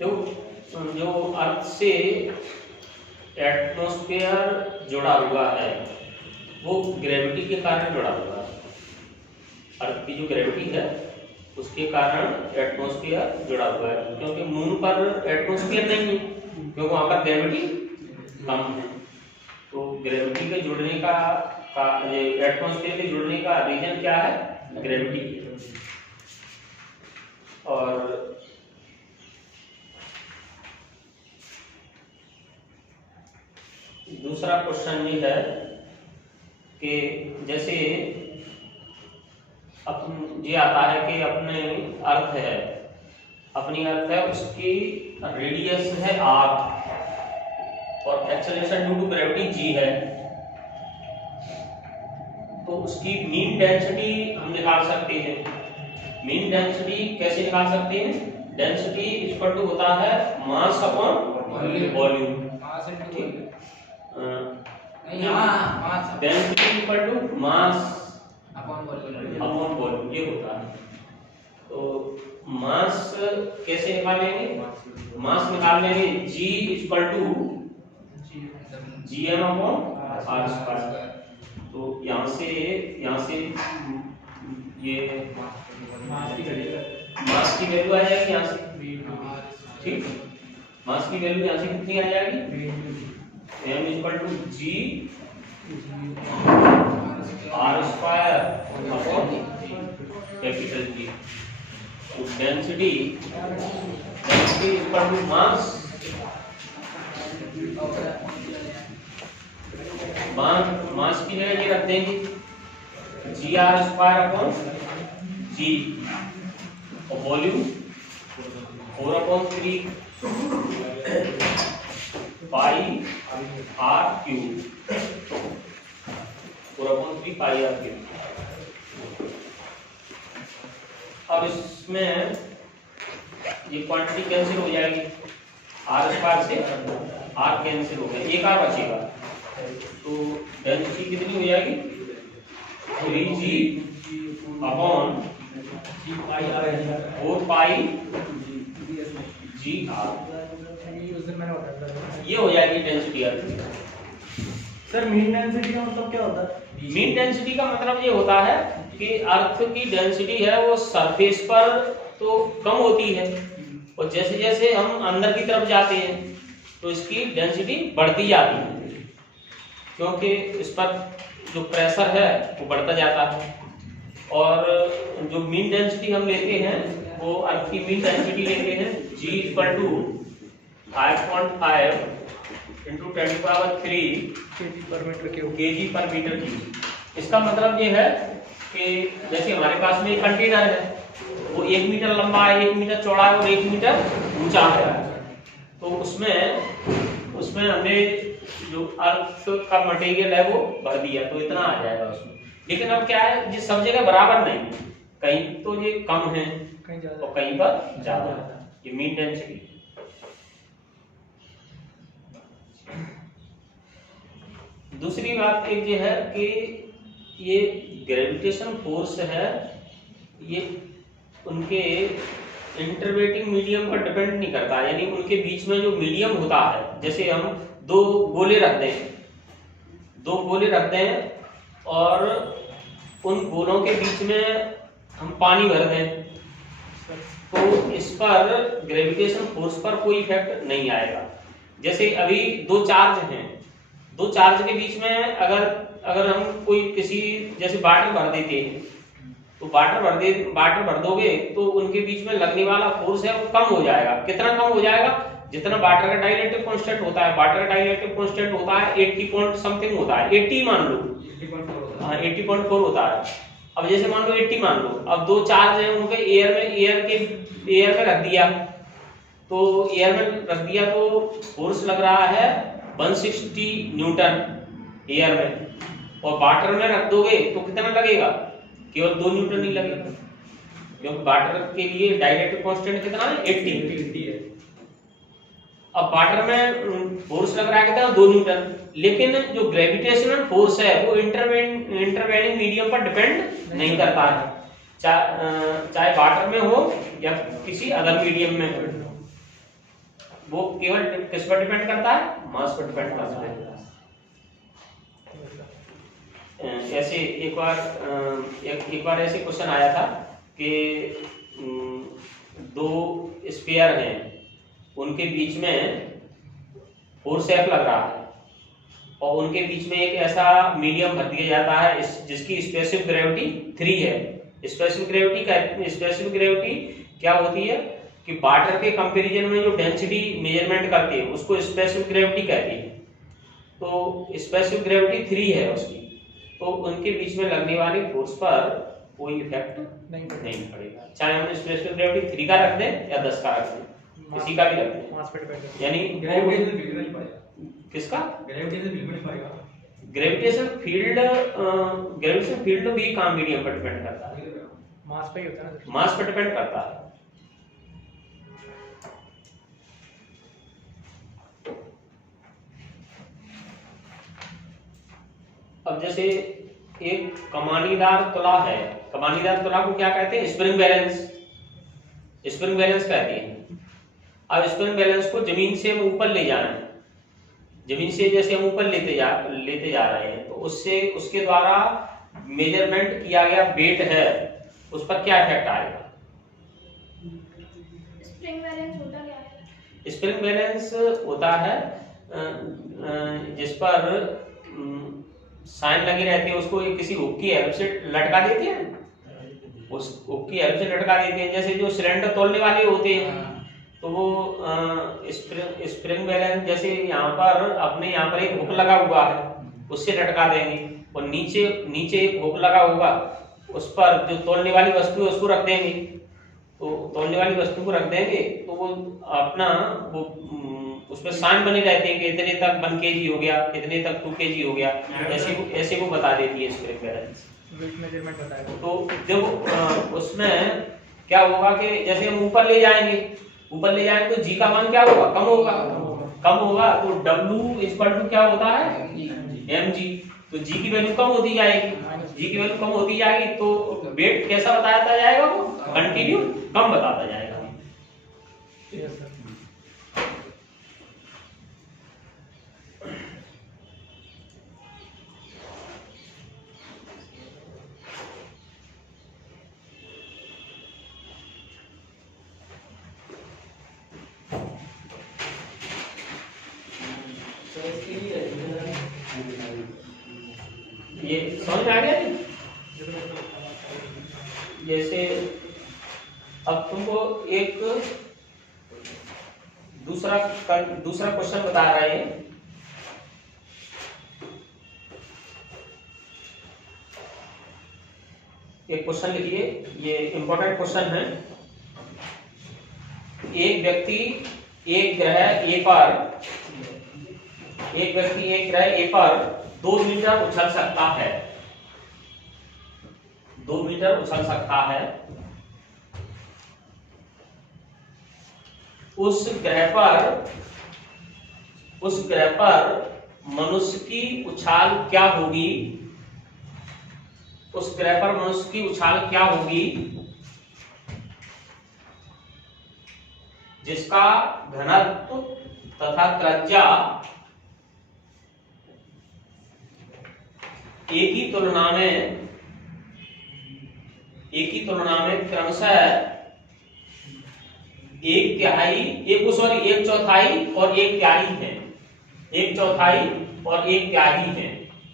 जो अर्थ से एटमॉस्फेयर जुड़ा हुआ है वो ग्रेविटी के कारण जुड़ा हुआ है। अर्थ की जो ग्रेविटी है उसके कारण एटमॉस्फेयर जुड़ा हुआ है, क्योंकि मून पर एटमॉस्फेयर नहीं है, क्योंकि वहां पर ग्रेविटी कम है। तो ग्रेविटी के जुड़ने का एटमॉस्फेयर के जुड़ने का रीजन क्या है? ग्रेविटी। और दूसरा क्वेश्चन ये है कि जैसे ये आता है कि अपनी अर्थ है, उसकी रेडियस है r और acceleration due to gravity g है, तो उसकी मीन डेंसिटी हम निकाल सकते हैं। मीन डेंसिटी कैसे निकाल सकते हैं? डेंसिटी इक्वल टू होता है मास अपॉन वॉल्यूम। ठीक, density equal to mass upon volume ये होता है। तो मास कैसे निकालेंगे? मास निकालने में G equal to GM upon R square. तो यहाँ से ये मास की वैल्यू आ जाएगी यहाँ से। ठीक, मास की वैल्यू यहाँ से कितनी आ जाएगी? M equal to G R square upon capital G। तो डेंसिटी इक्वल टू मास की जगह ये रख देंगे GR स्क्वायर अपॉन G और volume 4/3 pi R cube, 4/3 pi R cube. अब इसमें ये क्वांटिटी कैंसिल हो जाएगी, R स्क्वायर से R कैंसिल हो गया, एक R बचेगा। तो डेंसिटी कितनी हो जाएगी? 3G अपॉन 4 पाई GR, ये हो जाएगी डेंसिटी अर्थ। सर मीन डेंसिटी का मतलब क्या होता है? मीन डेंसिटी का मतलब ये होता है कि अर्थ की डेंसिटी है वो सरफेस पर तो कम होती है, और जैसे जैसे हम अंदर की तरफ जाते हैं तो इसकी डेंसिटी बढ़ती जाती है, क्योंकि इस पर जो प्रेशर है वो बढ़ता जाता है। और जो मीन डेंसिटी हम लेते हैं वो अर्थ की मीन डेंसिटी लेते हैं G equal to 5.5 into 10⁻³ kg पर मीटर क्यूब। इसका मतलब ये है कि जैसे हमारे पास में एक कंटेनर है, वो 1 मीटर लंबा है, 1 मीटर चौड़ा है और 1 मीटर ऊंचा है। तो उसमें हमने जो अर्थ का मटेरियल है वो भर दिया, तो इतना आ जाएगा उसमें। लेकिन अब क्या है, ये सब जगह बराबर नहीं है, कहीं तो ये कम है और कहीं पर ज्यादा है, ये मीन डेंसिटी। दूसरी बात एक ये है कि ये ग्रेविटेशन फोर्स है, ये उनके इंटरवेटिंग मीडियम पर डिपेंड नहीं करता, यानी उनके बीच में जो मीडियम होता है, जैसे हम दो गोले रख दें और उन गोलों के बीच में हम पानी भर दें, तो इस पर ग्रेविटेशन फोर्स पर कोई इफेक्ट नहीं आएगा। जैसे अभी दो चार्ज के बीच में अगर हम कोई किसी जैसे वाटर भर देते हैं, तो वाटर भर दोगे तो उनके बीच में लगने वाला फोर्स है वो कम हो जाएगा। कितना कम हो जाएगा? जितना वाटर का डाइलेक्ट्रिक कांस्टेंट होता है, वाटर का डाइलेक्ट्रिक कांस्टेंट होता है 80 पॉइंट समथिंग होता है, 80 मान लो, 80.4 होता है। अब जैसे मान लो 80 मान लो, अब दो चार्ज हैं उनके एयर में रख दिया, तो फोर्स लग रहा है 160 न्यूटन एयर में, और वाटर में रख दोगे तो कितना लगेगा? केवल 2 न्यूटन ही लगेगा, क्योंकि वाटर के लिए डाइलेक्ट्रिक कांस्टेंट कितना है? 80 है। अब वाटर में फोर्स लग रहा है कितना? 2 न्यूटन। लेकिन जो ग्रेविटेशनल फोर्स है वो इंटरवेनिंग मीडियम पर डिपेंड नहीं करता है, चाहे वाटर में हो या किसी अदर मीडियम में हो। वो केवल किस पर डिपेंड करता है? मास पर डिपेंड करता है। ऐसे एक बार ऐसे क्वेश्चन आया था कि दो स्फीयर हैं, उनके बीच में फोर्स F लग रहा है और उनके बीच में एक ऐसा मीडियम भर दिया जाता है जिसकी स्पेसिफिक ग्रेविटी 3 है। स्पेसिफिक ग्रेविटी क्या होती है कि वाटर के कंपैरिजन में जो डेंसिटी मेजरमेंट करते हैं उसको स्पेसिफिक ग्रेविटी कहते हैं। तो स्पेसिफिक ग्रेविटी 3 है उसकी, तो उनके बीच में लगने वाली फोर्स पर कोई इफेक्ट नहीं पड़ेगा, चाहे हम स्पेसिफिक ग्रेविटी 3 का रख दें या 10 का रख दें, किसी का भी रख दें। यानी किसका? ग्रेविटेशन फील्ड भी काम मीडियम पर डिपेंड करता है, मास पे ही होता है ना, मास पर डिपेंड करता है। अब जैसे एक कमानीदार तुला है, कमानीदार तुला को क्या कहते हैं? स्प्रिंग बैलेंस कहते हैं। अब स्प्रिंग बैलेंस को जमीन से हम ऊपर ले जाना है, जमीन से जैसे हम ऊपर लेते जा रहे हैं, तो उसके द्वारा मेजरमेंट किया गया वेट है, उस पर क्या इफेक्ट आएगा? स्प्रिंग बैलेंस होता क्या है? स्प्रिंग बैलेंस होता है जिस पर साइन लगी रहती है, उसको किसी हुक की हेल्प से लटका देते हैं, उस हुक की हेल्प से लटका देते हैं। जैसे जो सिलेंडर तोलने वाले होते हैं, तो वो स्प्रिंग बैलेंस जैसे यहाँ पर एक हुक लगा हुआ है, उससे लटका देंगे, और नीचे एक हुक लगा होगा, उस पर जो तोलने वाली वस्तु है उसको रख देंगे। तो तोलने वाली वस्तु को रख देंगे तो वो उसमें साइन बने रहते हैं कि इतने तक 1 kg हो गया, इतने तक 2 kg हो गया, ऐसे वो बता देती है स्प्रिंग बैलेंस, वेट मेजरमेंट बताएगा। तो देखो उसमें क्या होगा कि जैसे हम ऊपर ले जाएंगे तो जी का मान क्या होगा? कम होगा। तो W = क्या होता है? mg। तो जी की वैल्यू कम होती जाएगी, तो वेट कैसा बताया जाएगा? वो कंटिन्यू कम बताता जाएगा। ये समझ में आ गया नहीं? जैसे अब तुमको एक दूसरा क्वेश्चन बता रहे हैं। एक क्वेश्चन लिखिए, ये इंपॉर्टेंट क्वेश्चन है। एक व्यक्ति एक ग्रह ए पर 2 मीटर उछल सकता है। 2 मीटर उछल सकता है। उस ग्रह पर मनुष्य की उछाल क्या होगी? जिसका घनत्व तथा त्रिज्या एक ही तुलना में क्रमशः 1/4 और 1/3 है। 1/4 और 1/3 है।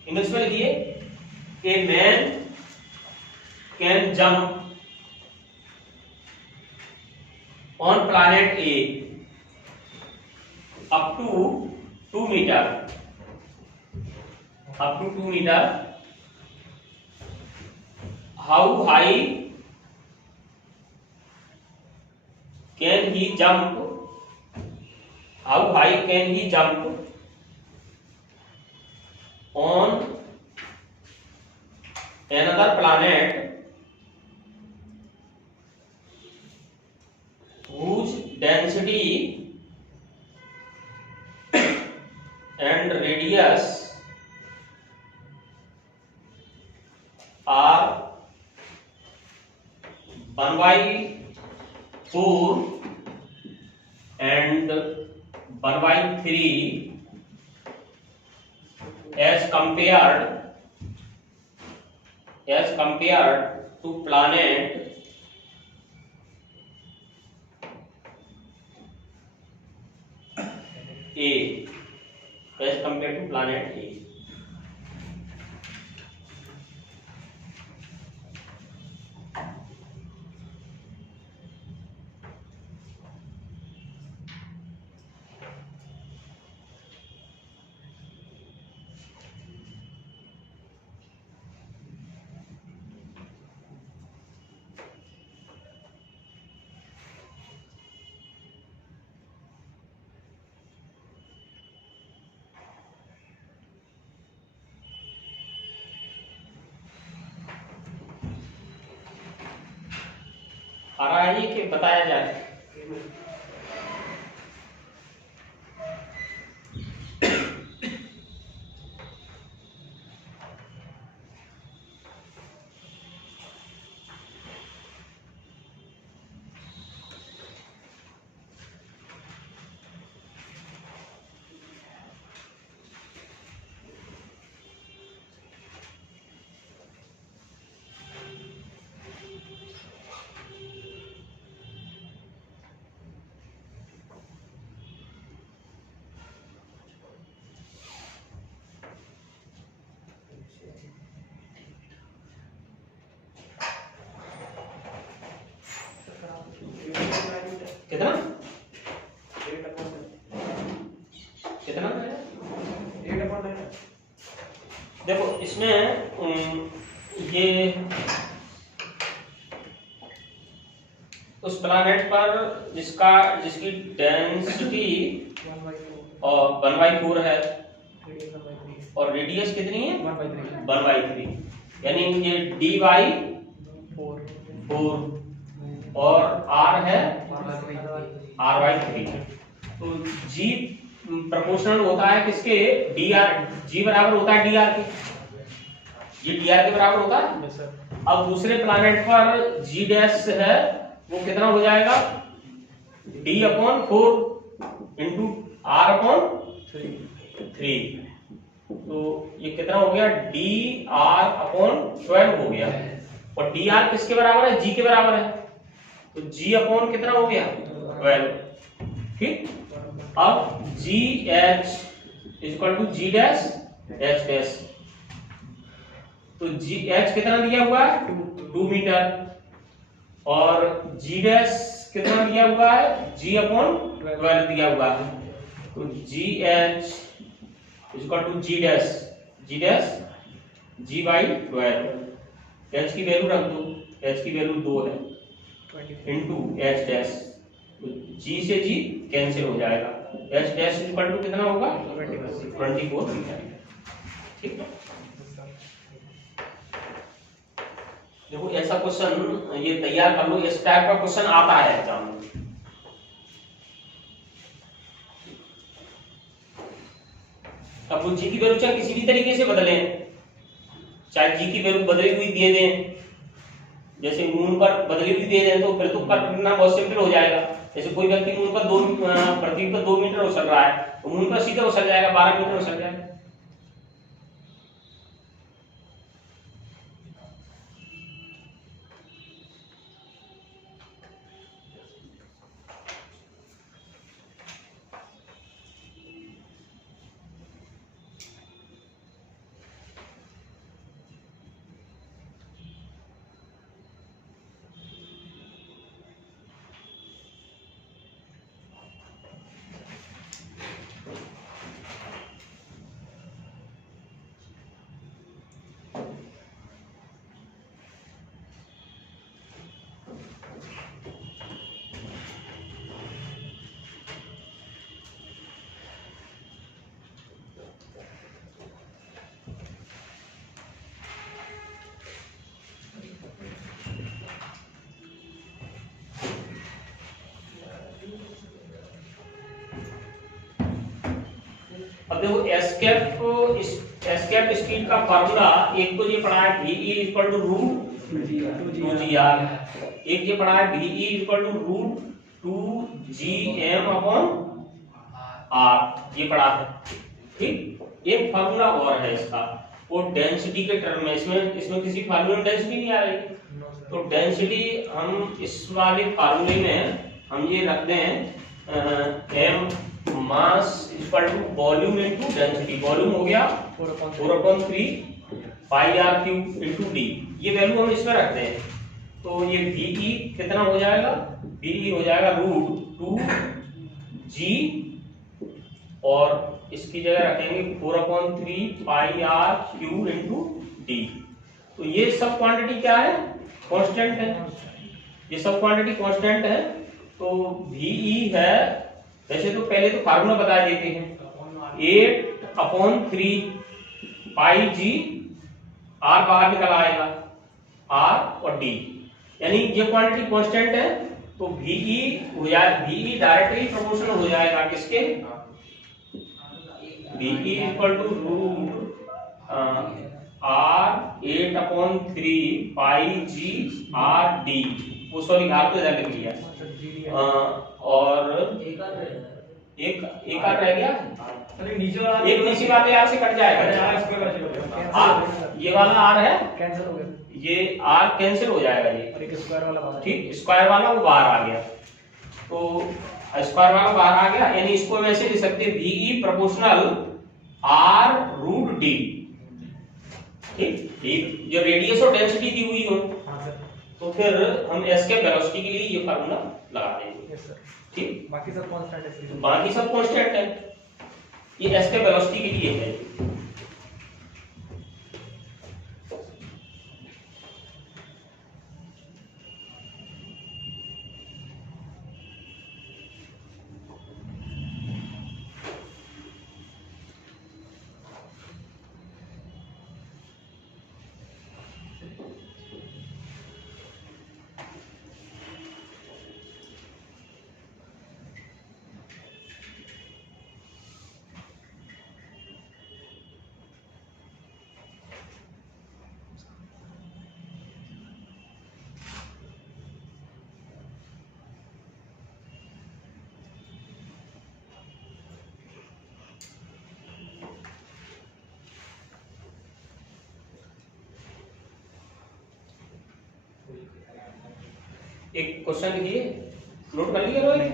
इंग्लिश में लिखिए, a man can jump on planet A up to 2 metre. How high can he jump? On another planet whose density and radius are 1/4 and 1/3 as compared to planet A, as compared to planet A. आ रहा है ये कि बताया जाए? कितना कितना देखो इसमें ये उस प्लैनेट पर जिसकी डेंसिटी 1/4 है और रेडियस कितनी है 1/3 यानी ये d/4 और r है r/3। तो g प्रोपोर्शनल होता है किसके g बराबर होता है dr के, ये dr के बराबर होता है। अब दूसरे प्लैनेट पर g डैश है वो कितना हो जाएगा d/4 इंटू r/3। तो ये कितना हो गया dr/12 हो गया और dr किसके बराबर है g के बराबर है तो g/ कितना हो गया 12। ठीक, अब GH = G dash H dash. तो GH कितना दिया हुआ है 2 मीटर और G डैश कितना दिया हुआ है G/12 दिया हुआ है। तो GH = G dash G/12। H की वैल्यू रख दो, H की वैल्यू 2 है इंटू H डैश। तो G से G कैंसिल हो जाएगा, H डैश = कितना होगा 24 मीटर। ठीक है, देखो ऐसा क्वेश्चन ये तैयार कर लो, इस टाइप का क्वेश्चन आता है एग्जाम में। अब वो जी की वैल्यू चाहे किसी भी तरीके से बदलें, चाहे जी की वैल्यू बदली हुई दे दें, जैसे मून पर बदली हुई दे दें तो फिर तो करना बहुत सिंपल हो जाएगा। जैसे कोई व्यक्ति मून पर पृथ्वी पर 2 मीटर उछल रहा है तो मून पर सीधा उछल जाएगा 12 मीटर उछल जाएगा। अब देखो एस्केप स्पीड का फार्मूला एक तो ये पढ़ा है VE = √2gr, एक ये पढ़ा है VE = √2gm/r। आर, ये पढ़ा है। ठीक, एक फार्मूला और है इसका, वो डेंसिटी के टर्म में, इसमें किसी फार्मूले में डेंसिटी नहीं आ रही, तो डेंसिटी हम इस वाले फार्मूले में हम ये रखते हैं M mass equal to volume into density. Volume हो गया 4/3 pi R cube into D, ये वैल्यू हम इसमें रखते हैं। तो ये VE कितना हो जाएगा, VE हो जाएगा √2G और इसकी जगह रखेंगे 4/3 pi R cube into D. तो ये सब क्वांटिटी क्या है, कांस्टेंट है, ये सब क्वांटिटी कांस्टेंट है। तो VE है, वैसे तो पहले तो फार्मूला बता देते हैं, 8/3 पाई G, R बाहर निकल आएगा, R और D, यानी ये क्वांटिटी कांस्टेंट है। तो VE हो जाए, VE डायरेक्टली प्रोपोर्शनल हो जाएगा किसके, VE equal to R 8/3 pi G R D, वो सॉरी R तो इधर लिख लिया, और एक आर रह गया, एक नीचे वाले आर से कट जाएगा, आर ये वाला आर है कैंसिल हो गया, ये आर कैंसिल हो जाएगा ये, और एक स्क्वायर वाला बाहर, ठीक, स्क्वायर वाला वो बाहर आ गया, तो स्क्वायर वाला बाहर आ गया, यानी इसको हम ऐसे लिख सकते हैं VE प्रोपोर्शनल R√D। ठीक, जो रेडियस और डेंसिटी दी हुई हो, तो फिर हम एस्केप वेलोसिटी के लिए ये फार्मूला लगा देंगे। यस सर, ठीक, बाकी सब कांस्टेंट है, बाकी सब कांस्टेंट है, ये एस्केप वेलोसिटी के लिए है। एक क्वेश्चन लिखिए, नोट कर लिया रोहित?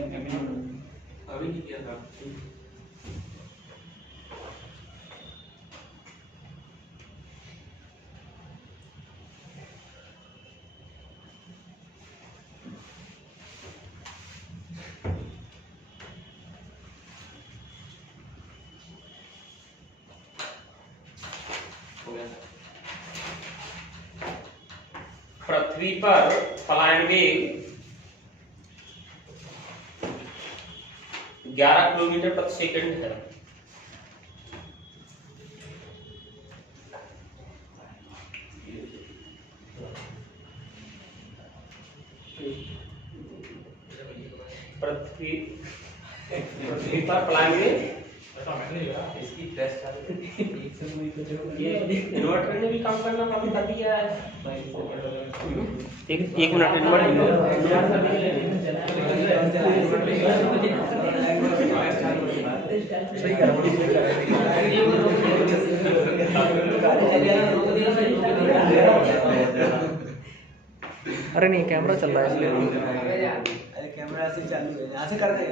अभी नहीं किया था। पृथ्वी पर पलायन वेग 11 किलोमीटर प्रति सेकंड है। पृथ्वी पर पलायन वेग, इसकी टेस्ट ये इन्वर्टर ने भी काम करना बंद कर दिया है। एक मिनट, सही कर अरे नहीं, कैमरा चल रहा है इसलिए, अरे कैमरा से चालू है, यहाँ से कर दे,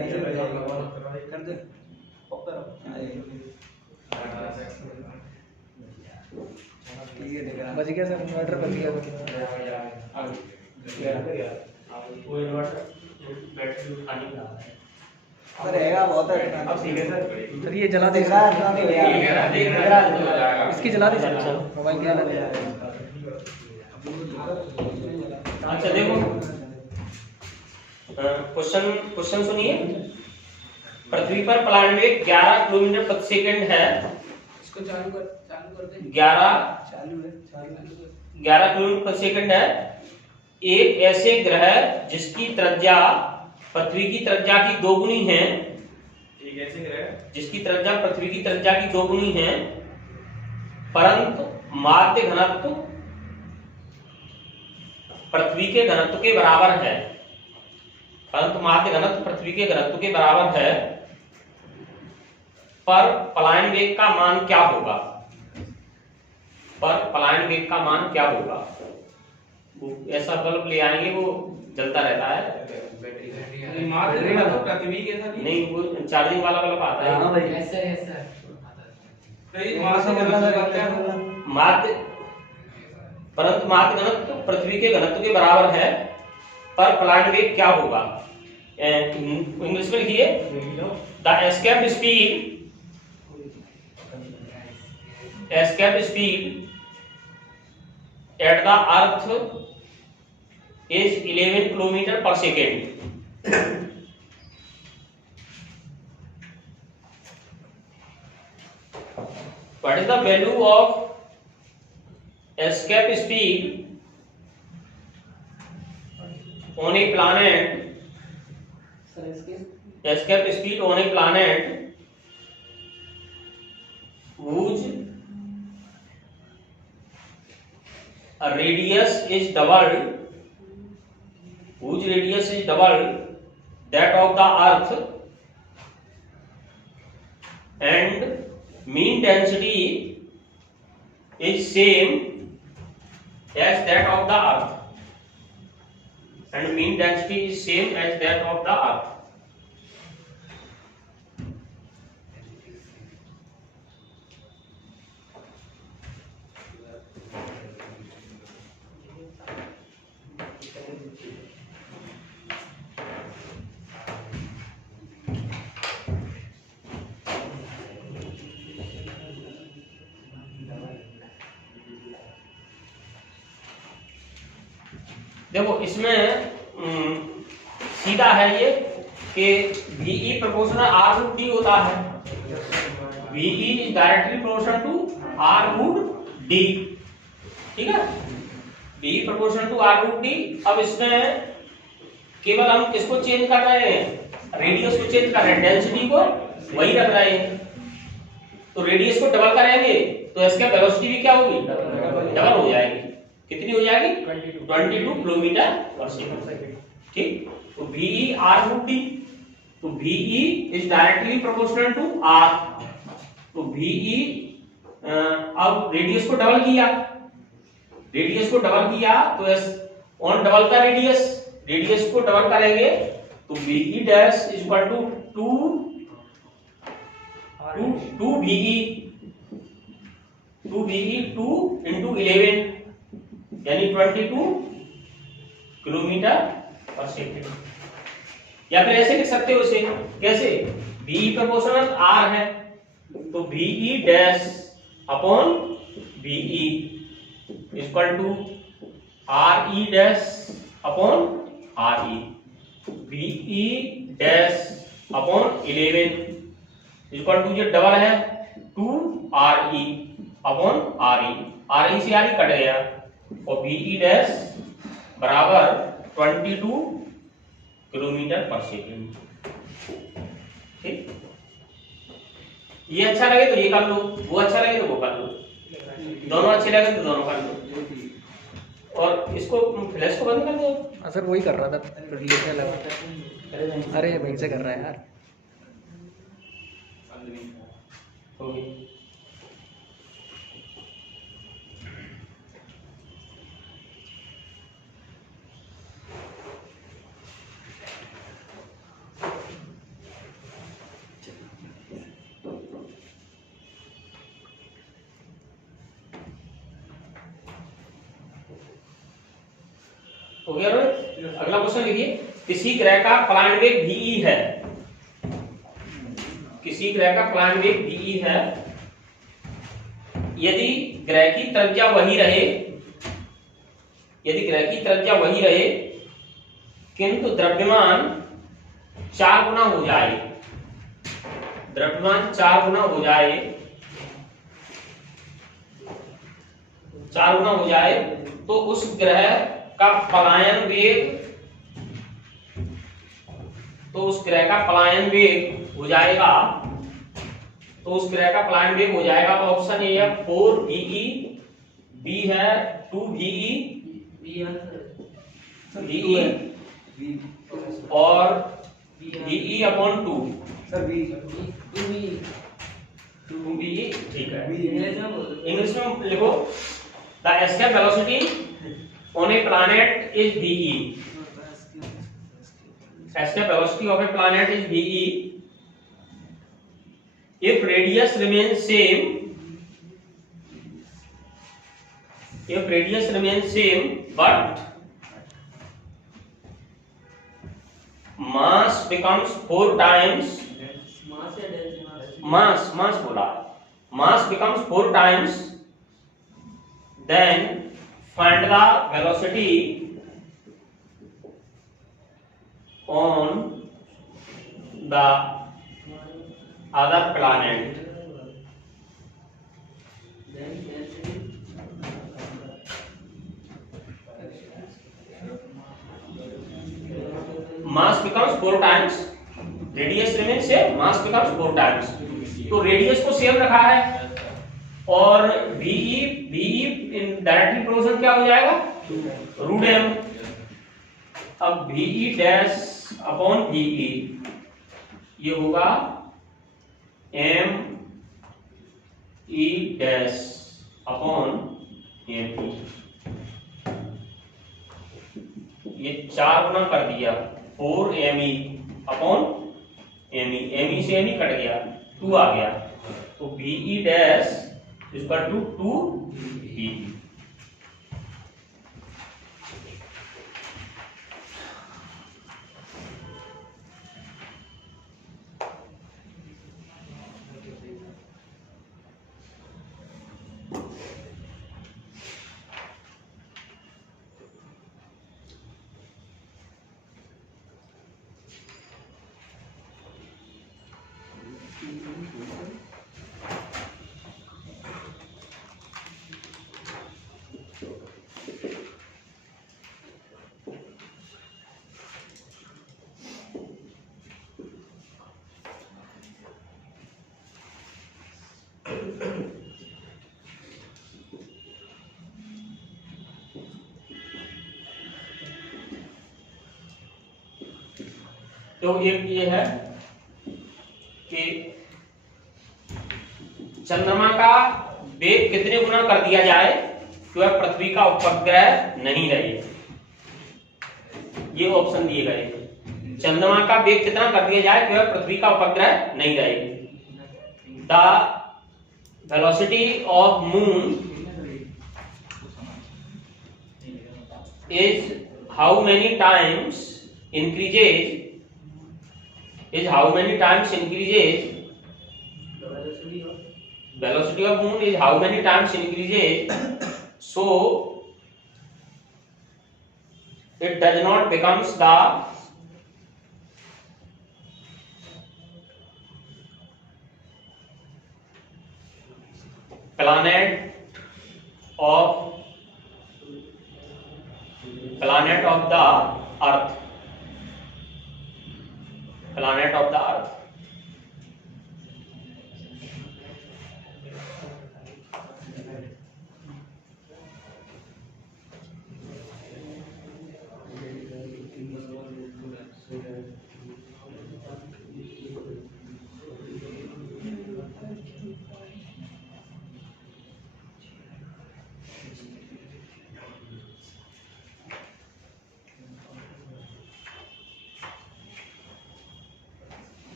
कर दे, ठीक है, देख रहा बच गया सर, इन्वर्टर बच गया। वो इन्वर्टर बैटरी उठाने का है। रहेगा बहुत है। अब ठीक है सर, सर ये जला दे, देख रहा है, इसकी जला दे सर, मोबाइल की जला दे। अच्छा देखो, क्वेश्चन सुनिए। पृथ्वी पर पलायन वेग 11 किलोमीटर प्रति सेकंड है। इसको चालू कर दे। 11 चालू है, 11 किलोमीटर प्रति सेकंड है। एक ऐसे ग्रह जिसकी त्रिज्या पृथ्वी की त्रिज्या की दोगुनी है, एक ऐसे ग्रह जिसकी त्रिज्या पृथ्वी की त्रिज्या की दोगुनी है, परंतु माध्य घनत्व पृथ्वी के घनत्व के बराबर है, परंतु माध्य घनत्व पृथ्वी के घनत्व के बराबर है। पर पलायन वेग का मान क्या होगा, पर पलायन वेग का मान क्या होगा। वो ऐसा बल्ब ले आएंगे, वो जलता रहता है, पृथ्वी के साथ नहीं वो चार्जिंग वाला बल्ब आता है। हाँ भाई माध्य, परंतु माध्य घनत्व पृथ्वी के घनत्व के बराबर है, पर पलायन वेग क्या होगा। इंग्लिश में लिखिए, the escape speed at the earth is 11 kilometer per second. What is the value of escape speed on a planet? Escape speed on a planet whose radius is doubled, whose radius is doubled that of the earth, and mean density is same as that of the earth, and mean density is same as that of the earth. देखो इसमें सीधा है ये कि VE proportional R root D होता है, VE is directly proportional to R root D, ठीक है, VE proportional to R root D। अब इसमें केवल हम किसको चेंज कर रहे हैं, रेडियस को चेंज कर रहे हैं, डेंसिटी को वही रख रहे हैं। तो रेडियस को डबल करेंगे तो इसका वेलोसिटी भी क्या होगी, डबल हो जाएगी। कितनी हो जाएगी, 22 किलोमीटर पर सेकंड, ठीक। तो VE R रूट D, तो VE is directly proportional to R, तो VE अब रेडियस को डबल किया, रेडियस को डबल किया तो ऑन डबल का रेडियस को डबल करेंगे तो VE dash is equal to 2 VE 2 into 11 यानी 22 किलोमीटर पर सेकंड। या फिर ऐसे लिख सकते हो इसे, कैसे, VE प्रोपोर्शनल R है तो VE dash upon VE equal to RE dash upon RE, VE dash upon 11 equal to ये डबल है 2 RE अपॉन RE, RE से RE कट गया और VE डैश बराबर 22 किलोमीटर पर सेकंड, ठीक। ये अच्छा लगे तो ये कर लो, वो अच्छा लगे तो वो कर लो, दोनों अच्छे लगे तो दोनों कर लो। और इसको फ्लैश को बंद कर दो। सर वही कर रहा था, लिखने लगा। अरे वहीं से कर रहा है यार। हो गया रोहित। अगला क्वेश्चन लिखिए, किसी ग्रह का पलायन वेग VE है, किसी ग्रह का पलायन वेग VE है, यदि ग्रह की त्रिज्या वही रहे, यदि ग्रह की त्रिज्या वही रहे किंतु द्रव्यमान 4 गुना हो जाए, द्रव्यमान 4 गुना हो जाए, 4 गुना हो जाए तो उस ग्रह का पलायन वेग, तो उस ग्रह का पलायन वेग हो जाएगा, तो उस ग्रह का पलायन वेग हो जाएगा। तो ऑप्शन ए है 4 VE, बी है 2 VE, VE और VE अपॉन 2, सर 2be, ठीक है। इंग्लिश में बोल दो। इंग्लिश में लिखो, the escape velocity on A planet is ve। escape velocity of a planet is ve if radius remains same but mass becomes 4 times mass बोला, mass becomes 4 times, then find the velocity on the other planet। mass becomes 4 times, radius remains same, mass becomes 4 times। तो radius को same रखा है और VE in directly proportional क्या हो जाएगा, √m। अब VE डैश अपॉन VE ये होगा ME डैश अपॉन ME। ये 4 गुना कर दिया, 4ME अपॉन ME, ME से ME कट गया, 2 आ गया, तो VE dash equal to 2VE। तो एक ये है कि चंद्रमा का वेग कितने गुना कर दिया जाए तो वह पृथ्वी का उपग्रह नहीं रहे। ये ऑप्शन दिए गए, चंद्रमा का वेग कितना कर दिया जाए कि वह पृथ्वी का उपग्रह नहीं रहे। The velocity of moon is how many times increases velocity of moon is how many times increases so it does not becomes the planet of the earth, planet of the earth।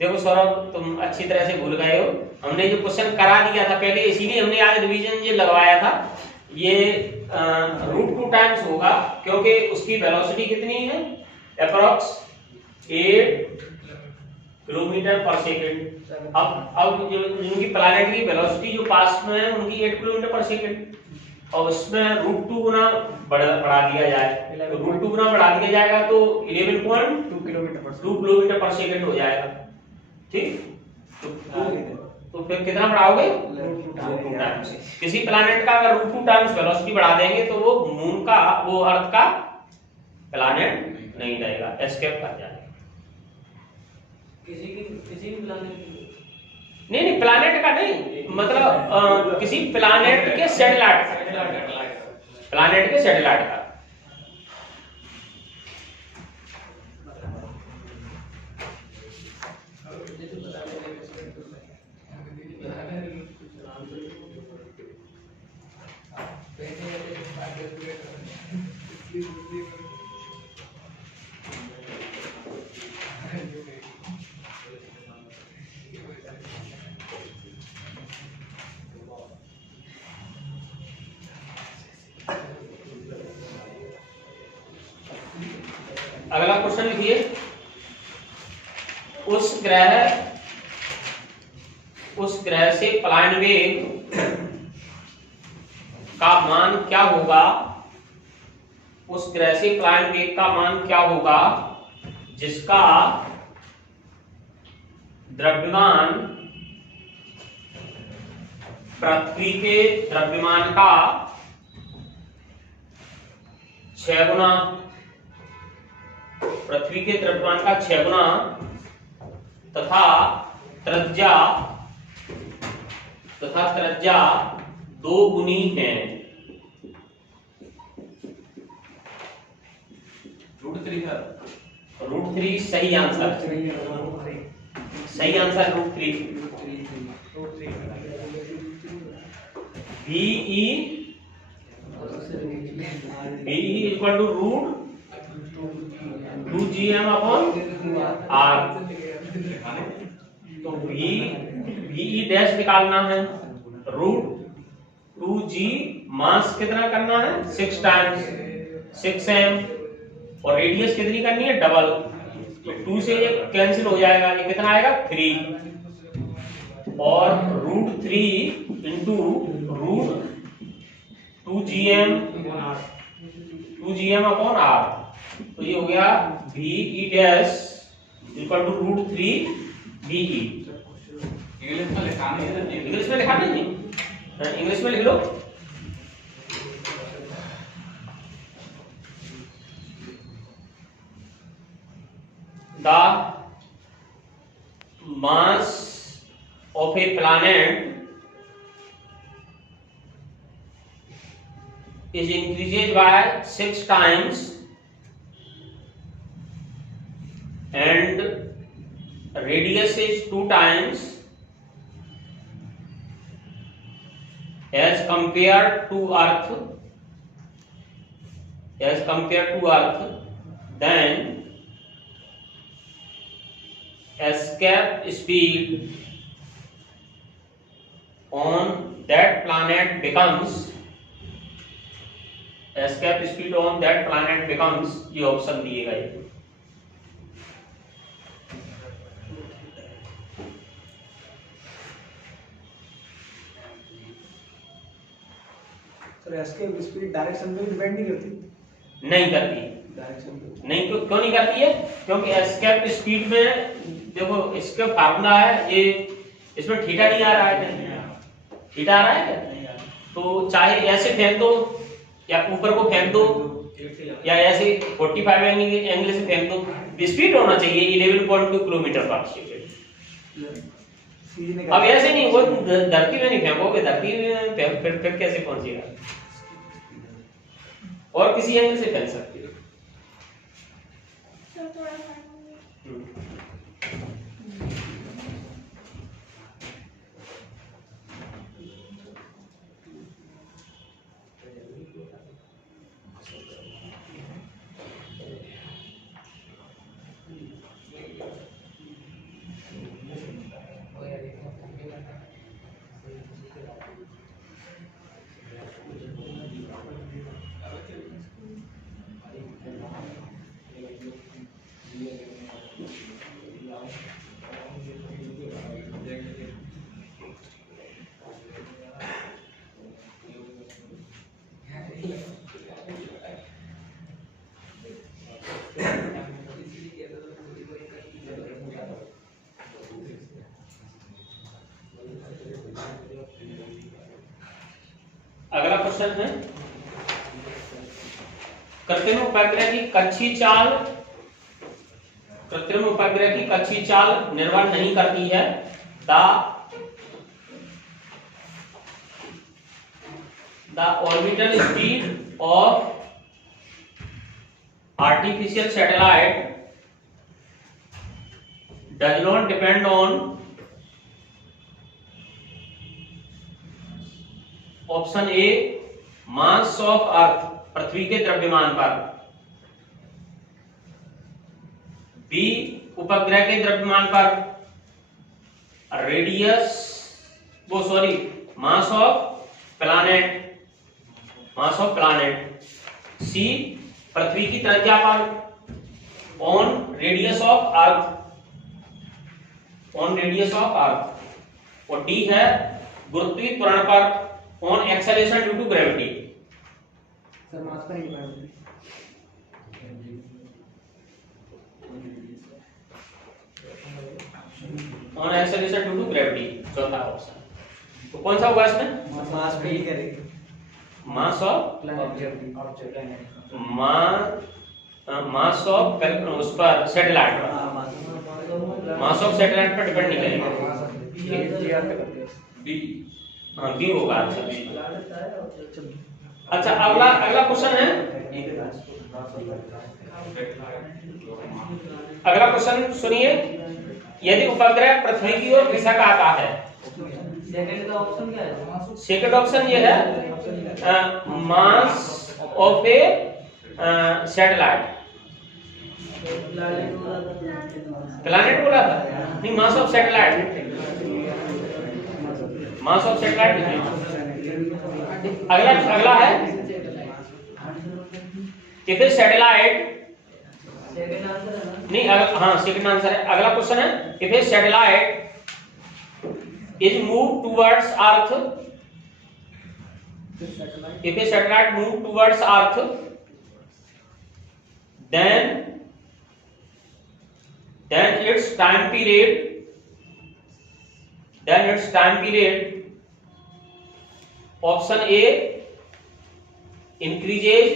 देखो सौरभ, तुम अच्छी तरह से भूल गए हो, हमने जो क्वेश्चन करा दिया था पहले, इसीलिए हमने आज रिवीजन ये लगवाया था। ये √2 टाइम्स होगा क्योंकि उसकी वेलोसिटी कितनी है, अप्रॉक्स 8 किलोमीटर पर सेकंड। अब जो उनकी प्लैनेट की वेलोसिटी जो पास में है उनकी 8 किलोमीटर पर सेकंड, और उसमें √2 गुना बढ़ा दिया जाए, तो √2 गुना बढ़ा दिया जाएगा तो 11.2 किलोमीटर पर सेकंड हो जाएगा। ठीक, तो फिर कितना बढ़ाओगे, √2 टाइम्स। किसी प्लैनेट का अगर √2 टाइम्स वेलोसिटी बढ़ा देंगे तो वो मून का, वो अर्थ का प्लैनेट नहीं रहेगा, एस्केप कर जाएगा। किसी भी प्लैनेट नहीं, प्लैनेट का नहीं, मतलब किसी प्लैनेट के सैटेलाइट का, प्लैनेट के सैटेलाइट का। क्वेश्चन लिखिए, उस ग्रह से पलायन वेग का मान क्या होगा, उस ग्रह से पलायन वेग का मान क्या होगा जिसका द्रव्यमान पृथ्वी के द्रव्यमान का 6 गुना, पृथ्वी के द्रव्यमान का 6 गुना तथा त्रिज्या 2 गुनी है। √3 सही आंसर, सही answer √3। BE equal to √2gm upon r। तो VE डैश निकालना है, √2g मास कितना करना है 6 टाइम्स 6m, और रेडियस कितनी करनी है डबल, तो 2 से ये कैंसिल हो जाएगा, ये कितना आएगा 3, और √3 इंटू √2gm अपॉन r, तो ये हो गया VE dash equal to √3 BE। English में लिखा नहीं, इंग्लिश में लिख लो। The mass of a planet is increased by 6 times and radius is 2 times as compared to Earth, then escape speed on that planet becomes, ये option दिए गए। Sir escape speed direction पे डिपेंड नहीं करती? नहीं करती, डायरेक्शन पे नहीं, क्यों नहीं करती है? क्योंकि एस्केप स्पीड में देखो इसका फार्मूला है, ये इसमें थीटा नहीं आ रहा है, थीटा आ रहा है क्या? तो चाहे ऐसे फेंक दो या ऊपर को फेंक दो या ऐसे 45 एंगल से फेंक दो, स्पीड होना चाहिए 11.2 किलोमीटर पर सेकंड। अब ऐसे नहीं, वो धरती में नहीं फेंकोगे, धरती में फिर कैसे पहुंचेगा? और किसी एंगल से फेंक सकते हो। अगला क्वेश्चन है, कृत्रिम उपग्रह की कच्ची चाल निर्भर नहीं करती है। The orbital speed of artificial satellite does not depend on option a mass of earth, पृथ्वी के द्रव्यमान पर, बी उपग्रह के द्रव्यमान पर, मास ऑफ प्लैनेट, सी पृथ्वी की त्रिज्या पर, on radius of earth, on radius of earth. और डी है गुरुत्वीय त्वरण पर on acceleration due to gravity. Sir mass पर नहीं पाया on acceleration due to gravity, चौथा ऑप्शन। तो कौन सा होगा इसमें? मास पे ही करेंगे। मास ऑफ मास ऑफ उस पर सैटेलाइट पर, हाँ, मास। मास ऑफ सैटेलाइट पर डिपेंड नहीं करेगा। हाँ बी होगा। अच्छा अगला क्वेश्चन है, अगला क्वेश्चन सुनिए। यदि उपग्रह पृथ्वी की ओर खिसक आता है, सेकंड का ऑप्शन क्या है? सेकंड ऑप्शन ये है mass of A satellite. Planet बोला था नहीं, mass of satellite, mass of satellite. अगला है इफ ए सैटेलाइट, नहीं हाँ सेकंड आंसर है। अगला क्वेश्चन है if A satellite is moved towards earth, if a satellite move towards earth, then its time period option A increases,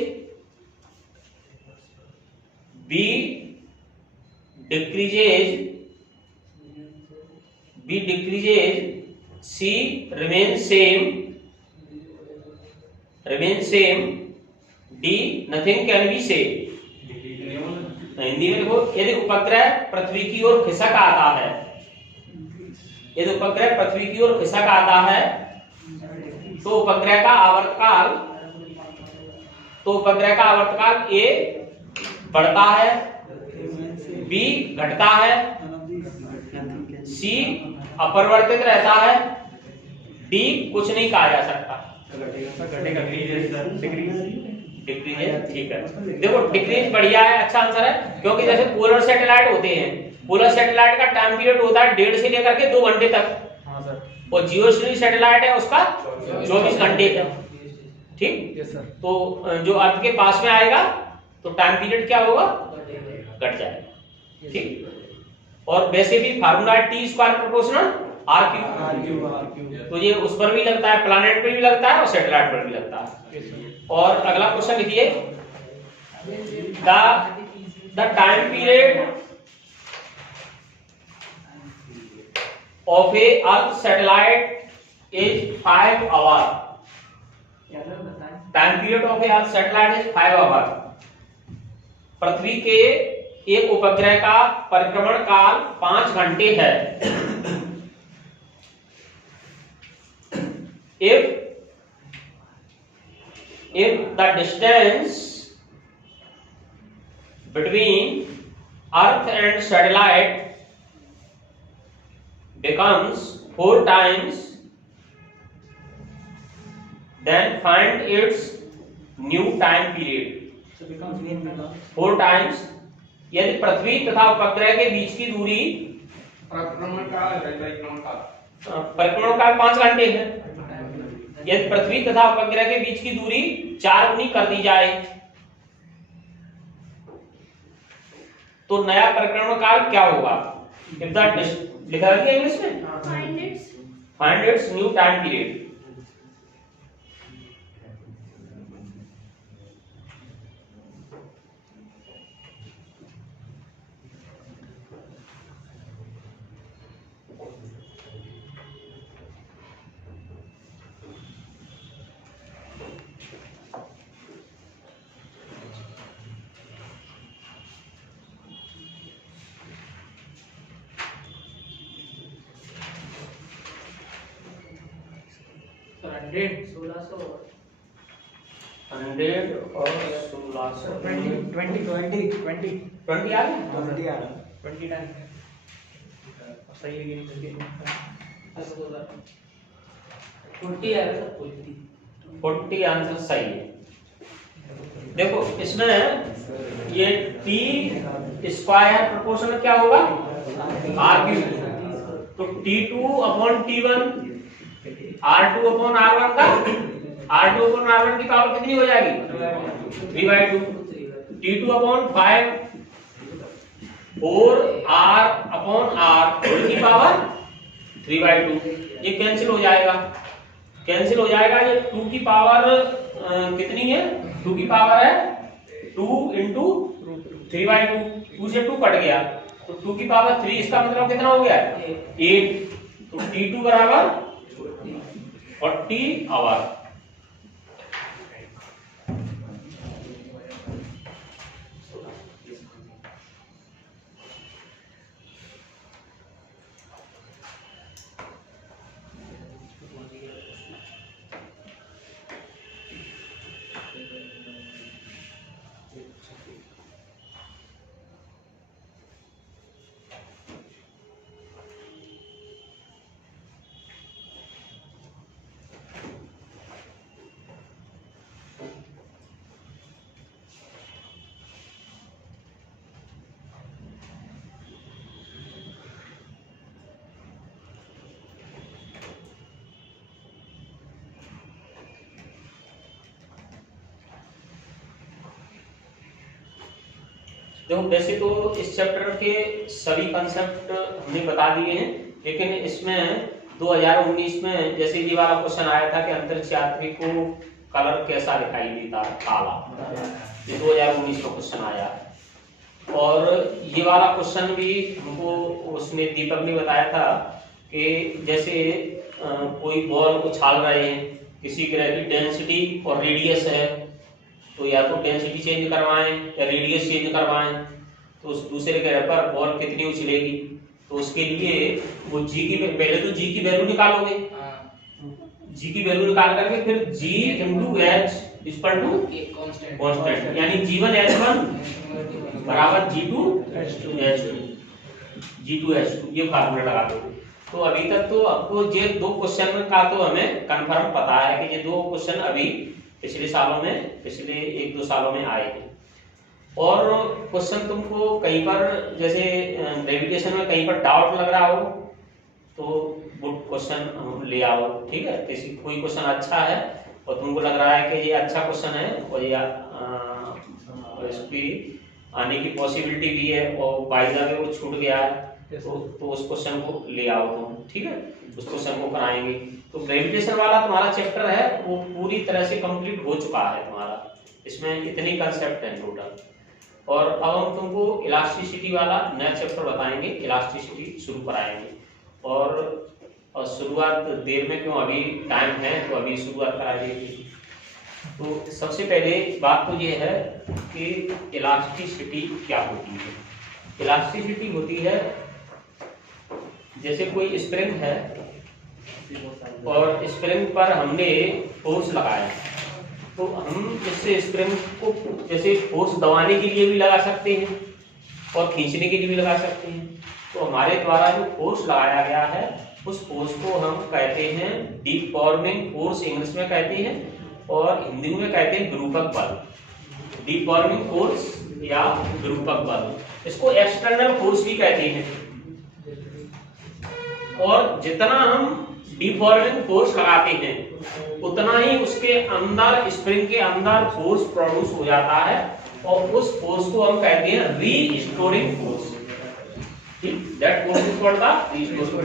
B decreases, C remains same, D nothing can be said। Hindi में देखो, यदि उपग्रह पृथ्वी की ओर खिसक आता है, यदि उपग्रह पृथ्वी की ओर खिसक आता है तो उपग्रह का आवर्तकाल A बढ़ता है, B घटता है, C अपरिवर्तित रहता है, डी कुछ नहीं कहा जा सकता। डिक्रीज, ठीक है। देखो डिक्रीज बढ़िया है, अच्छा आंसर है, क्योंकि जैसे पोलर सैटेलाइट होते हैं, पोलर सैटेलाइट का टाइम पीरियड होता है 1.5 से लेकर के 2 घंटे तक, और जियोस्टेशनरी सैटेलाइट है उसका 24 घंटे तक। ठीक, तो जो अर्थ के पास में आएगा तो टाइम पीरियड क्या होगा, घट जाएगा। ठीक, और वैसे भी formula T square proportional R cube, तो ये उस पर भी लगता है, प्लैनेट पर भी लगता है और सैटेलाइट पर भी लगता है। और अगला क्वेश्चन लिखिए, the time period of a earth satellite is 5 hour. Time period of a earth satellite is 5 hour. पृथ्वी के एक उपग्रह का परिक्रमण काल 5 घंटे है। if the distance between Earth and satellite becomes 4 times, then find its new time period। 4 times, यदि पृथ्वी तथा उपग्रह के बीच की दूरी, परिक्रमण काल 5 घंटे है, यदि पृथ्वी तथा उपग्रह के बीच की दूरी 4 गुनी कर दी जाए तो नया परिक्रमण काल क्या होगा? लिखा है इंग्लिश में, find its new time period. Forty answer सही है। देखो इसमें ये टी स्क्वायर प्रोपोर्शनल क्या होगा r3, तो T2/T1 R2/R1 का R2/R1 की पावर कितनी हो जाएगी 3/2, T2/5 4R/R की पावर 3/2, ये कैंसिल हो जाएगा, ये 2 की पावर कितनी है, 2 की पावर है 2 × 3/2, 2 से 2 कट गया तो 2 की पावर 3, इसका मतलब कितना हो गया 8, तो T2 बराबर 40 आवर। देखो वैसे तो इस चैप्टर के सभी कंसेप्ट हमने बता दिए हैं, लेकिन इसमें 2019 में जैसे ये वाला क्वेश्चन आया था कि अंतरिक्षयात्री को कलर कैसा दिखाई देता है, काला, ये 2019 का क्वेश्चन आया। और ये वाला क्वेश्चन भी हमको उसमें दीपक ने बताया था कि जैसे कोई बॉल उछाल रहे हैं, किसी ग्रह की डेंसिटी और रेडियस है, तो या तो डेंसिटी चेंज करवाएं या रेडियस चेंज करवाएं, तो उस दूसरे ग्रह पर बॉल कितनी उछलेगी, तो उसके लिए वो जी की पहले तो जी की वैल्यू निकालोगे, जी की वैल्यू निकाल करके फिर g × h कांस्टेंट, यानी g1 h1 बराबर g2 h2 ये फार्मूला लगा दो। तो अभी तक तो आपको ये 2 क्वेश्चन का तो हमें कंफर्म पता है कि ये 2 क्वेश्चन अभी पिछले 1-2 सालों में आए हैं। और क्वेश्चन तुमको कहीं पर जैसे ग्रेविटेशन में कहीं पर डाउट लग रहा हो तो वो क्वेश्चन ले आओ, ठीक है। किसी कोई क्वेश्चन अच्छा है और तुमको लग रहा है कि ये अच्छा क्वेश्चन है और ये इसकी आने की पॉसिबिलिटी भी है और बाय द वे वो छूट गया है, तो उस क्वेश्चन को ले आओ तुम, ठीक है, उस क्वेश्चन को कराएंगे। तो ग्रेविटेशन वाला तुम्हारा चैप्टर है वो पूरी तरह से कंप्लीट हो चुका है तुम्हारा, इसमें इतनी कंसेप्ट है टोटल। और अब हम तुमको इलास्टिसिटी वाला नया चैप्टर बताएंगे, इलास्टिसिटी शुरू कराएंगे। और शुरुआत देर में क्यों, अभी टाइम है तो अभी शुरुआत करा देंगे। तो सबसे पहले बात तो ये है कि इलास्टिसिटी क्या होती है। इलास्टिसिटी होती है जैसे कोई स्प्रिंग है और स्प्रिंग पर हमने फोर्स लगाया, तो हम इससे स्प्रिंग को जैसे फोर्स दबाने के लिए भी लगा सकते हैं और खींचने के लिए भी लगा सकते हैं। तो हमारे द्वारा जो फोर्स लगाया गया है उस फोर्स को हम कहते हैं डिफॉर्मिंग फोर्स, इंग्लिश में कहते हैं, और हिंदी में कहते हैं विरूपक बल। डिफॉर्मिंग फोर्स या विरूपक बल, इसको एक्सटर्नल फोर्स भी कहते हैं। और जितना हम डिफॉर्मिंग फोर्स लगाते हैं उतना ही उसके अंदर, स्प्रिंग के अंदर फोर्स प्रोड्यूस हो जाता है और उस फोर्स को हम कहते हैं restoring force. That force is called the restoring force.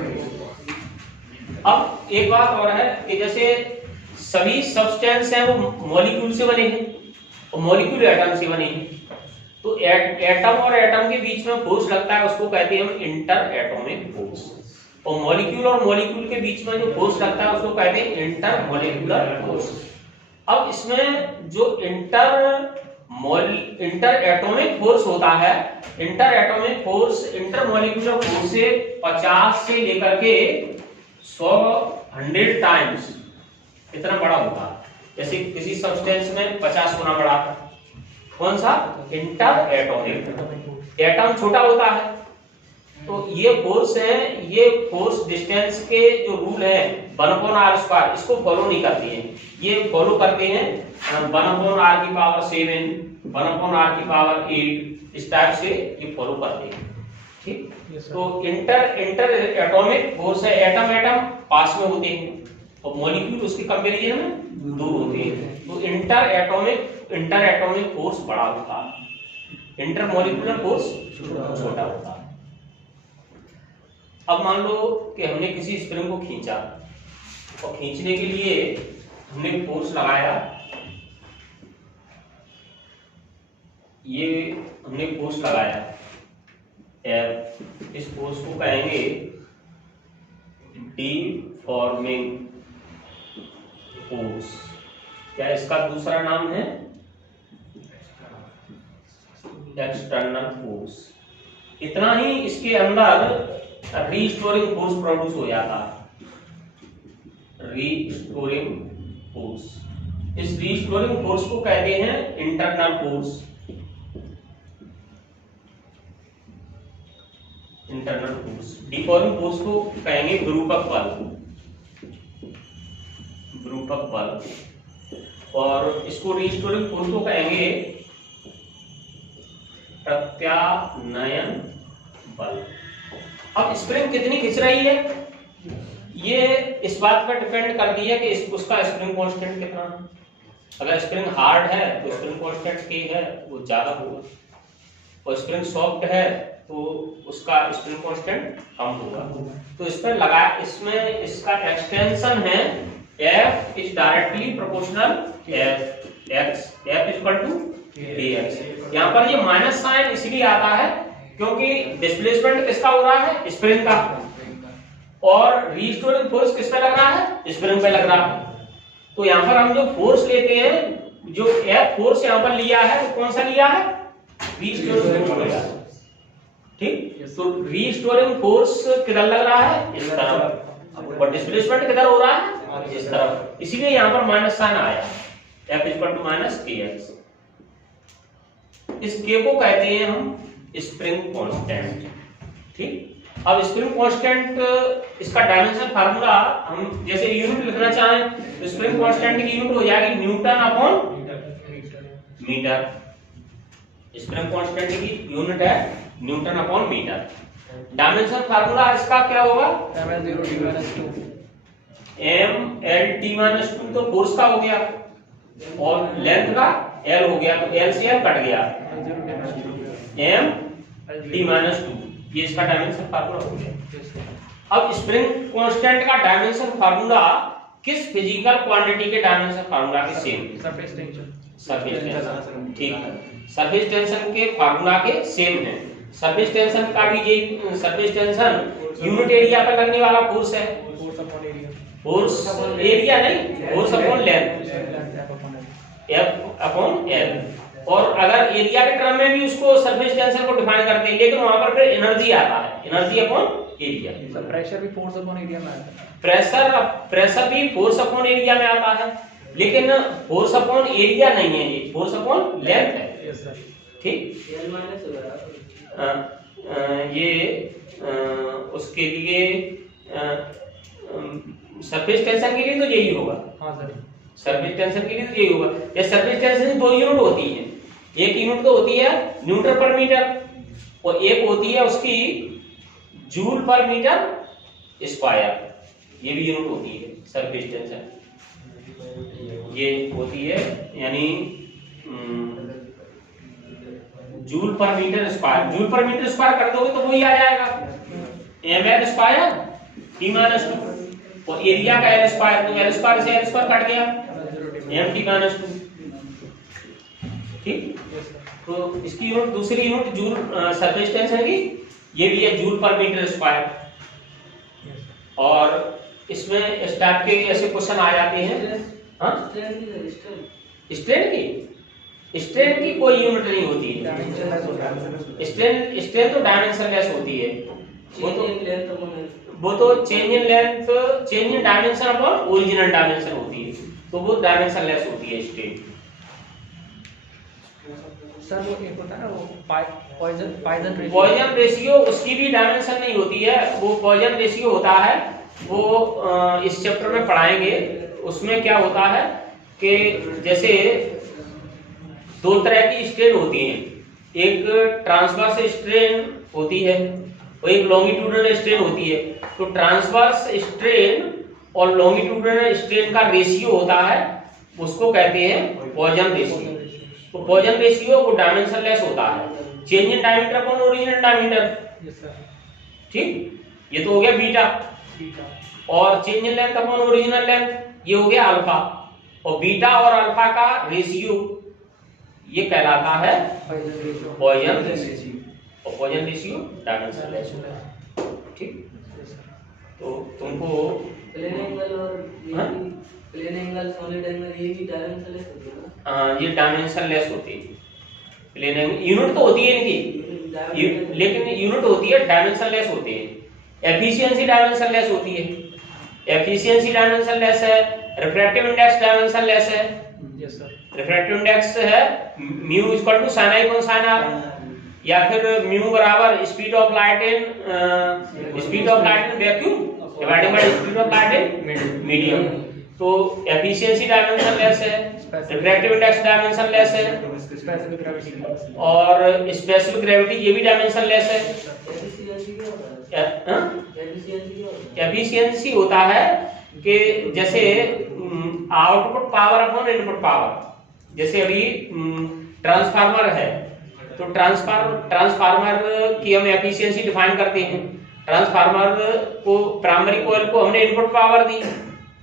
अब एक बात और है कि जैसे सभी सब्सटेंस हैं वो मॉलिक्यूल से बने हैं और मॉलिक्यूल एटम से बने हैं, तो एटम और एटम के बीच में फोर्स लगता है उसको कहते हैं हम इंटर एटॉमिक फोर्स, और मॉलिक्यूल के बीच में जो फोर्स लगता है उसको कहते हैं इंटर मॉलिक्यूलर फोर्स। अब इसमें जो इंटर एटॉमिक फोर्स होता है, inter atomic force inter molecular force से 50 से लेकर के 100 टाइम्स इतना बड़ा होता है। जैसे किसी सब्सटेंस में 50 गुना बड़ा था, कौन सा, इंटर एटॉमिक। एटम छोटा होता है, तो ये फोर्स है, ये फोर्स डिस्टेंस के जो रूल है 1/r², इसको फॉलो नहीं करती हैं, ये फॉलो करते हैं 1/r⁷, 1/r⁸ इस टाइप से ये फॉलो करते हैं। ठीक, तो इंटर एटॉमिक फोर्स है, एटम एटम पास में होते हैं और मॉलिक्यूल उसके कंपैरिजन में दूर होते हैं, तो इंटर एटॉमिक फोर्स बड़ा होता है, इंटर मॉलिक्यूलर फोर्स छोटा होता है। अब मान लो कि हमने किसी स्प्रिंग को खींचा और खींचने के लिए हमने फोर्स लगाया, ये हमने फोर्स लगाया F, इस फोर्स को कहेंगे डिफॉर्मिंग फोर्स, क्या इसका दूसरा नाम है एक्सटर्नल फोर्स। इतना ही इसके अंदर रीस्टोरिंग फोर्स प्रोड्यूस हो जाता है, रीस्टोरिंग फोर्स। इस रीस्टोरिंग फोर्स को कहते हैं internal force, internal force. Deforming force को कहेंगे विरूपक बल, विरूपक बल, और इसको रीस्टोरिंग फोर्स को कहेंगे प्रत्यानयन बल। अब स्प्रिंग कितनी खिंच रही है, ये इस बात पर डिपेंड करती है कि उसका स्प्रिंग कांस्टेंट कितना है। अगर स्प्रिंग हार्ड है तो स्प्रिंग कांस्टेंट K है वो ज्यादा होगा, और स्प्रिंग सॉफ्ट है तो उसका स्प्रिंग कांस्टेंट कम होगा। तो इस पर लगा, इसमें इसका एक्सटेंशन है F is directly proportional F is equal to Kx। यहाँ पर ये माइनस साइन इसलिए आता है क्योंकि डिस्प्लेसमेंट किसका हो रहा है, स्प्रिंग का, और रीस्टोरिंग फोर्स किस पे लग रहा है, स्प्रिंग पे लग रहा है। तो यहाँ पर हम जो फोर्स लेते हैं, जो F फोर्स यहाँ पर लिया है वो कौन सा लिया है, रीस्टोरिंग फोर्स लिया है। ठीक, तो रीस्टोरिंग फोर्स किधर लग रहा है, इस तरफ, और डिस्प्लेसमेंट किधर हो रहा है, इस तरफ, इसीलिए यहाँ पर माइनस साइन आया, F is equal to minus Kx। इस K को कहते हैं हम स्प्रिंग कांस्टेंट। ठीक, अब स्प्रिंग कांस्टेंट इसका डायमेंशन फार्मूला हम जैसे यूनिट लिखना चाहें तो स्प्रिंग कांस्टेंट की यूनिट हो जाएगी newton upon metre. Spring constant की यूनिट है newton upon metre. Dimension formula इसका क्या होगा, mL/t-2, तो फोर्स का हो गया और लेंथ का L हो गया, तो L से L कट गया, m/t-2, ये इसका डायमेंशन फार्मूला हो गया। अब स्प्रिंग कांस्टेंट का डायमेंशन फार्मूला किस फिजिकल क्वांटिटी के डायमेंशन फार्मूला के same, surface tension, surface tension. ठीक, सरफेस टेंशन के फार्मूला के सेम है। सरफेस टेंशन का भी ये, सरफेस टेंशन यूनिट एरिया पर लगने वाला फोर्स है, फोर्स एरिया नहीं, force upon length, F upon L। और अगर एरिया के टर्म में भी उसको सरफेस टेंशन को डिफाइन करते हैं, लेकिन वहां पर फिर एनर्जी आता है, एनर्जी अपॉन एरिया। प्रेशर भी फोर्स अपॉन एरिया में आता है, प्रेशर भी फोर्स अपॉन एरिया में आता है, लेकिन फोर्स अपॉन एरिया नहीं है, ये फोर्स अपॉन लेंथ है। Yes sir. ठीक, ये उसके लिए सरफेस टेंशन के लिए तो यही होगा। हाँ सर, सरफेस टेंशन के लिए तो यही होगा। ये सरफेस टेंशन दो यूनिट होती है, एक यूनिट तो होती है न्यूटन पर मीटर और एक होती है उसकी जूल पर मीटर स्क्वायर, ये भी यूनिट होती है सरफेस टेंशन, ये होती है यानी जूल पर मीटर स्क्वायर। जूल पर मीटर स्क्वायर कर दोगे तो वही आ जाएगा mL² t-2, और एरिया का L स्क्वायर, तो L स्क्वायर से L स्क्वायर कट गया, m/t-2। ठीक, तो इसकी यूनिट, दूसरी यूनिट जूल सरफेस टेंशन की, ये भी है जूल पर मीटर स्क्वायर। और इसमें इस टाइप के ऐसे क्वेश्चन आ जाते हैं। हाँ, स्ट्रेन की कोई यूनिट नहीं होती है, स्ट्रेन तो डायमेंशनलेस होती है, वो तो change in length, change in dimension upon original dimension होती है, तो वो डायमेंशनलेस होती है स्ट्रेन। सर वो एक होता है ना वो पॉइजन रेशियो, उसकी भी डायमेंशन नहीं होती है, वो पॉइजन रेशियो होता है वो इस चैप्टर में पढ़ाएंगे। उसमें क्या होता है कि जैसे दो तरह की स्ट्रेन होती हैं, एक ट्रांसवर्स स्ट्रेन होती है और एक लॉन्गिट्यूडनल स्ट्रेन होती है। तो ट्रांसवर्स स्ट्रेन और लॉन्गिट्यूडनल स्ट्रेन का रेशियो होता है, उसको कहते हैं पॉइजन रेशियो। तो पॉइजन रेशियो वो डायमेंशनलेस होता है, change in diameter upon original diameter. ठीक, ये तो हो गया बीटा। और change in length upon original length, ये हो गया अल्फा। और बीटा और अल्फा का रेशियो ये कहलाता है पॉइजन रेशियो, और पॉइजन रेशियो डायमेंशनलेस होता है। ठीक, तो तुमको प्लेन एंगल और प्लेन एंगल सॉलिड एंगल ये भी डायमेंशनलेस होती है ना? हाँ, ये डायमेंशनलेस होती है। प्लेन एंगल यूनिट तो होती है इनकी, लेकिन यूनिट होती है डायमेंशनलेस होती है। एफिशिएंसी डायमेंशनलेस होती है, एफिशिएंसी डायमेंशनलेस है, रिफ्रैक्टिव इंडेक्स डायमेंशनलेस है। Yes sir. रिफ्रैक्टिव इंडेक्स है mu equal to sin i upon sin r, या फिर म्यू बराबर speed of light in vacuum divided by speed of light in medium. तो एफिशिएंसी डायमेंशनलेस है, refractive index dimensionless है, specific gravity और specific gravity ये भी डायमेंशनलेस है। एफिशिएंसी क्या होता है? एफिशिएंसी क्या होता है? एफिशिएंसी होता है कि जैसे output power upon input power. जैसे अभी ट्रांसफार्मर है, तो ट्रांसफार्मर की हम एफिशिएंसी डिफाइन करते हैं। ट्रांसफार्मर को प्राइमरी कॉइल को हमने इनपुट पावर दी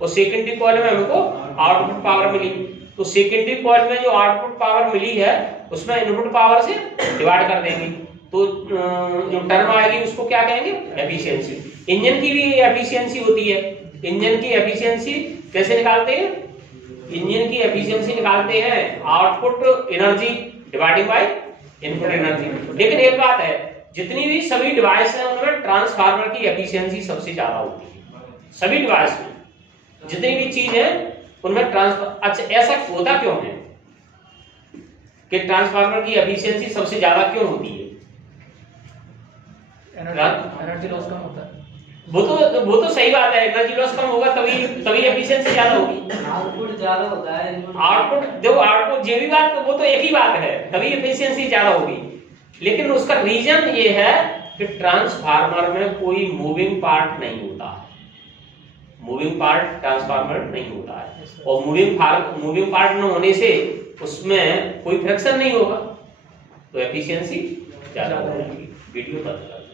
और सेकेंडरी कॉइल में हमको आउटपुट पावर मिली। तो सेकेंडरी कॉइल में जो आउटपुट पावर मिली है उसमें इनपुट पावर से डिवाइड कर देंगे, तो जो टर्म आएगी उसको क्या कहेंगे? एफिशिएंसी। इंजन की भी एफिशिएंसी होती है। इंजन की एफिशिएंसी कैसे निकालते हैं? इंजन की एफिशिएंसी निकालते हैं output energy dividing by input energy. लेकिन एक बात है, जितनी भी सभी डिवाइस हैं उनमें ट्रांसफार्मर की एफिशिएंसी सबसे ज्यादा होती है। सभी डिवाइस में जितनी भी चीज है उनमें ट्रांसफर। अच्छा, ऐसा होता क्यों है कि ट्रांसफार्मर की एफिशिएंसी सबसे ज्यादा क्यों होती है? एनर्जी लॉस कम होता है। वो तो सही बात है, एनर्जी लॉस कम होगा तभी एफिशिएंसी ज्यादा होगी। आउटपुट ज्यादा होता है, आउटपुट देखो, आउटपुट ये भी बात, वो तो एक ही बात है, तभी एफिशिएंसी ज्यादा होगी। लेकिन उसका रीजन ये है कि ट्रांसफार्मर में कोई मूविंग पार्ट नहीं होता है। मूविंग पार्ट ट्रांसफार्मर नहीं होता है, और मूविंग पार्ट न होने से उसमें कोई फ्रिक्शन नहीं होगा, तो एफिशिएंसी ज्यादा होगी। वीडियो बंद कर दो।